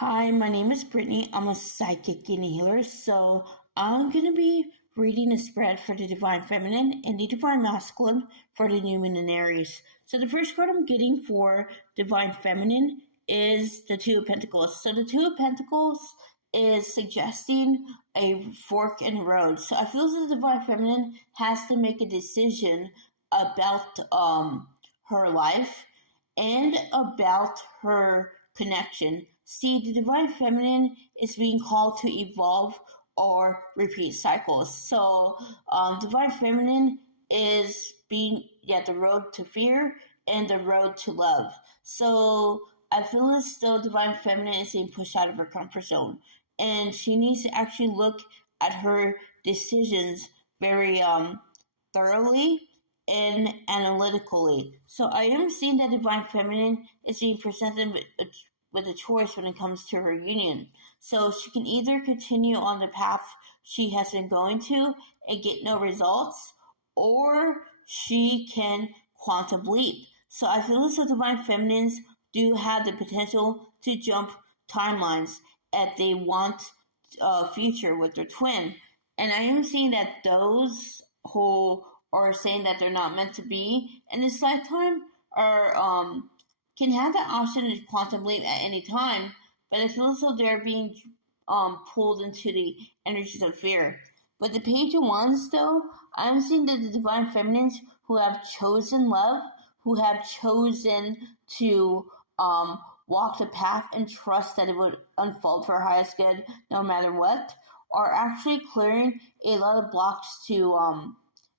Hi, my name is Brittany. I'm a psychic and healer, so I'm going to be reading a spread for the Divine Feminine and the Divine Masculine for the New Moon in Aries. So the first card I'm getting for Divine Feminine is the Two of Pentacles. So the Two of Pentacles is suggesting a fork in the road. So I feel the Divine Feminine has to make a decision about her life and about her connection. See, the Divine Feminine is being called to evolve or repeat cycles. So, Divine Feminine is being the road to fear and the road to love. So, I feel as though Divine Feminine is being pushed out of her comfort zone, and she needs to actually look at her decisions very thoroughly and analytically. So I am seeing that Divine Feminine is being presented with a choice when it comes to her union. So she can either continue on the path she has been going to and get no results, or she can quantum leap. So I feel as though Divine Feminines do have the potential to jump timelines if they want a future with their twin. And I am seeing that those who are saying that they're not meant to be in this lifetime are can have the option to quantum leap at any time, but I feel as though they're being pulled into the energies of fear. But the Page of Wands, though, I'm seeing that the Divine Feminines who have chosen love, who have chosen to walk the path and trust that it would unfold for our highest good no matter what, are actually clearing a lot of blocks to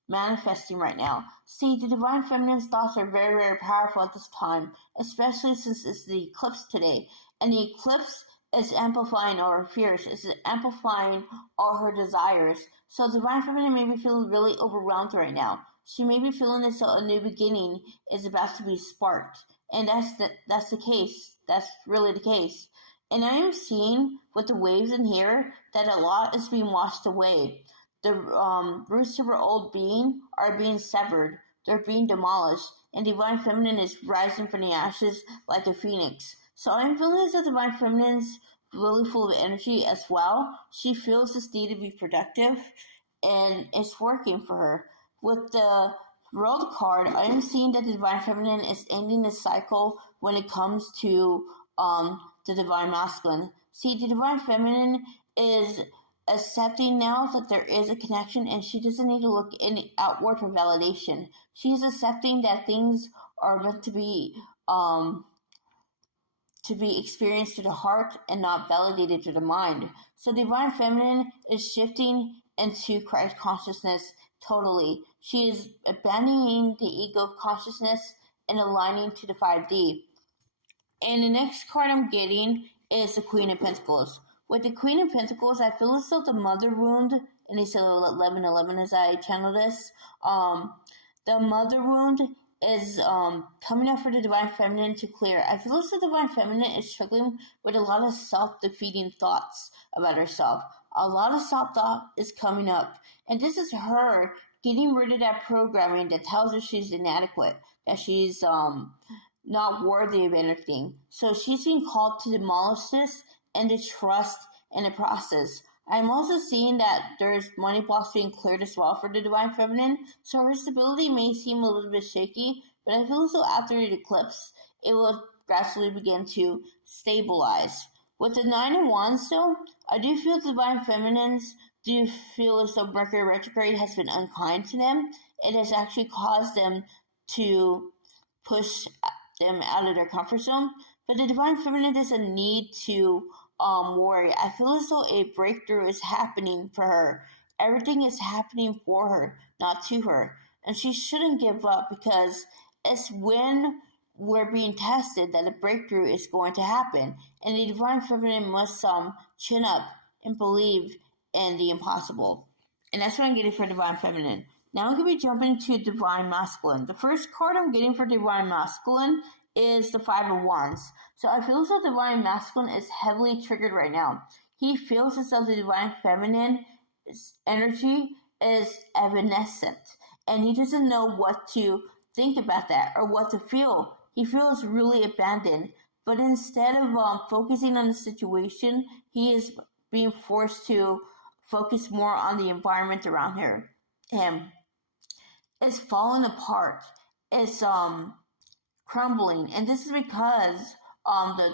manifesting right now. See, the Divine Feminine's thoughts are very, very powerful at this time, especially since it's the eclipse today. And the eclipse is amplifying all her fears, it's amplifying all her desires. So Divine Feminine may be feeling really overwhelmed right now. She may be feeling as though a new beginning is about to be sparked. And that's the case. That's really the case. And I am seeing with the waves in here that a lot is being washed away. The roots of her old being are being severed. They're being demolished. And Divine Feminine is rising from the ashes like a phoenix. So I'm feeling as though Divine Feminine's really full of energy as well. She feels this need to be productive, and it's working for her. With the World card, I am seeing that the Divine Feminine is ending the cycle when it comes to the Divine Masculine. See, the Divine Feminine is accepting now that there is a connection, and she doesn't need to look outward for validation. She's accepting that things are meant to be experienced through the heart and not validated through the mind. So Divine Feminine is shifting into Christ consciousness totally. She is abandoning the ego consciousness and aligning to the 5D. And the next card I'm getting is the Queen of Pentacles. With the Queen of Pentacles, I feel as though the mother wound, and it's 11:11 as I channel this, the mother wound is coming up for the Divine Feminine to clear. I feel as though the Divine Feminine is struggling with a lot of self-defeating thoughts about herself. A lot of self-doubt is coming up. And this is her getting rid of that programming that tells her she's inadequate, that she's not worthy of anything. So she's being called to demolish this and to trust in the process. I'm also seeing that there's money blocks being cleared as well for the Divine Feminine, so her stability may seem a little bit shaky, but I feel as though after the eclipse, it will gradually begin to stabilize. With the Nine of Wands, though, I do feel Divine Feminines do feel as though Mercury retrograde has been unkind to them. It has actually caused them to push them out of their comfort zone, but the Divine Feminine doesn't need to worry. I feel as though a breakthrough is happening for her. Everything is happening for her, not to her. And she shouldn't give up, because it's when we're being tested that a breakthrough is going to happen. And the Divine Feminine must chin up and believe in the impossible. And that's what I'm getting for Divine Feminine. Now I'm going to be jumping to Divine Masculine. The first card I'm getting for Divine Masculine is the Five of Wands. So I feel as though Divine Masculine is heavily triggered right now. He feels as though the Divine Feminine energy is evanescent, and he doesn't know what to think about that or what to feel. He feels really abandoned. but instead of focusing on the situation, he is being forced to focus more on the environment around him. It's falling apart. It's crumbling, and this is because the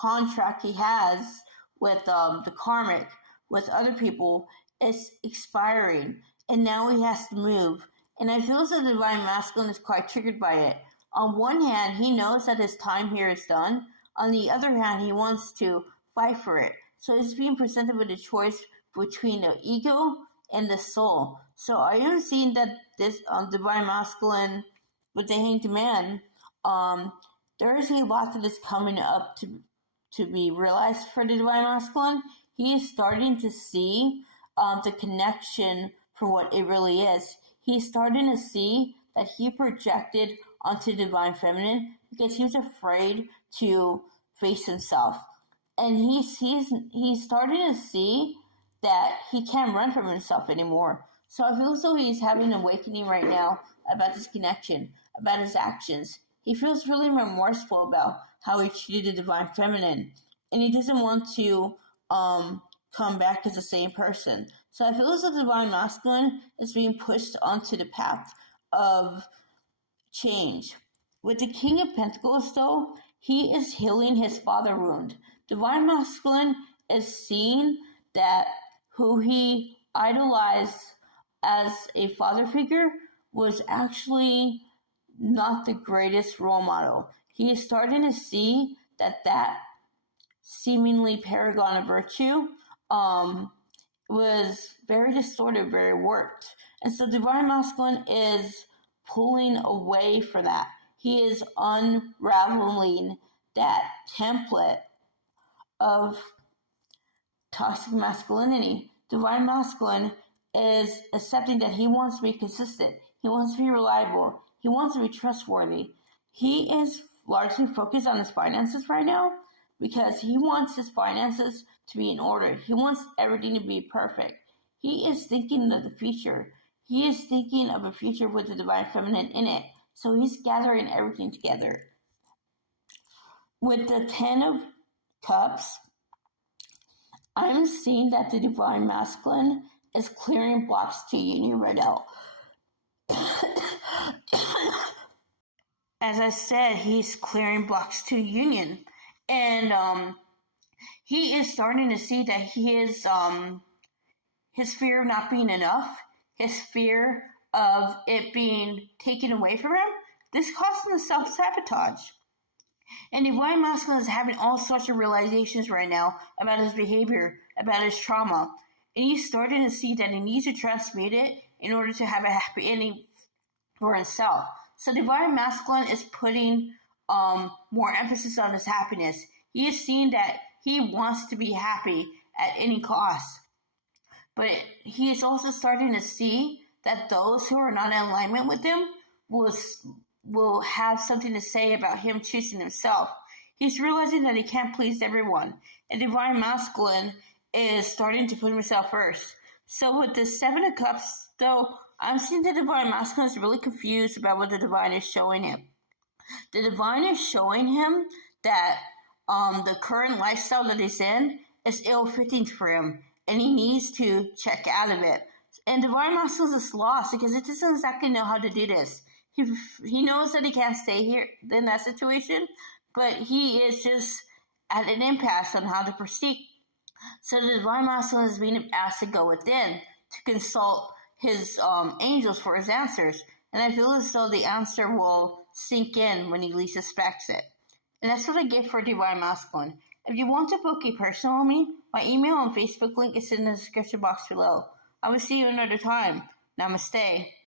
contract he has with the karmic with other people is expiring, and now he has to move. And I feel as the divine masculine is quite triggered by it. On one hand, he knows that his time here is done. On the other hand, he wants to fight for it. So he's being presented with a choice between the ego and the soul. So I am seeing that this divine masculine with the Hanged Man, there is a lot that is coming up to be realized for the divine masculine. He is starting to see the connection for what it really is. He's starting to see that he projected onto divine feminine because he was afraid to face himself. And he's starting to see that he can't run from himself anymore. So I feel as though he's having an awakening right now about this connection, about his actions. He feels really remorseful about how he treated the divine feminine, and he doesn't want to come back as the same person. So I feel as though the divine masculine is being pushed onto the path of change. With the King of Pentacles, though, he is healing his father wound. Divine masculine is seeing that who he idolized as a father figure was actually not the greatest role model. He is starting to see that seemingly paragon of virtue was very distorted, very warped. And so divine masculine is pulling away from that. He is unraveling that template of toxic masculinity. Divine masculine is accepting that he wants to be consistent. He wants to be reliable. He wants to be trustworthy. He is largely focused on his finances right now because he wants his finances to be in order. He wants everything to be perfect. He is thinking of the future. He is thinking of a future with the divine feminine in it. So he's gathering everything together. With the 10 of Cups, I'm seeing that the divine masculine is clearing blocks to union right now. As I said, he's clearing blocks to union. And he is starting to see that his fear of not being enough, his fear of it being taken away from him, this caused him to self-sabotage. And divine masculine is having all sorts of realizations right now about his behavior, about his trauma. And he's starting to see that he needs to transmute it in order to have a happy ending for himself. So divine masculine is putting more emphasis on his happiness. He is seeing that he wants to be happy at any cost. But he is also starting to see that those who are not in alignment with him will have something to say about him choosing himself. He's realizing that he can't please everyone. And divine masculine is starting to put himself first. So with the 7 of Cups, though, I'm seeing the divine masculine is really confused about what the divine is showing him. The divine is showing him that the current lifestyle that he's in is ill-fitting for him, and he needs to check out of it. And divine masculine is lost because it doesn't exactly know how to do this. He knows that he can't stay here in that situation, but he is just at an impasse on how to proceed. So the divine masculine is being asked to go within to consult his angels for his answers. And I feel as though the answer will sink in when he least expects it. And that's what I get for divine masculine. If you want to book a personal with me, my email and Facebook link is in the description box below. I will see you another time. Namaste.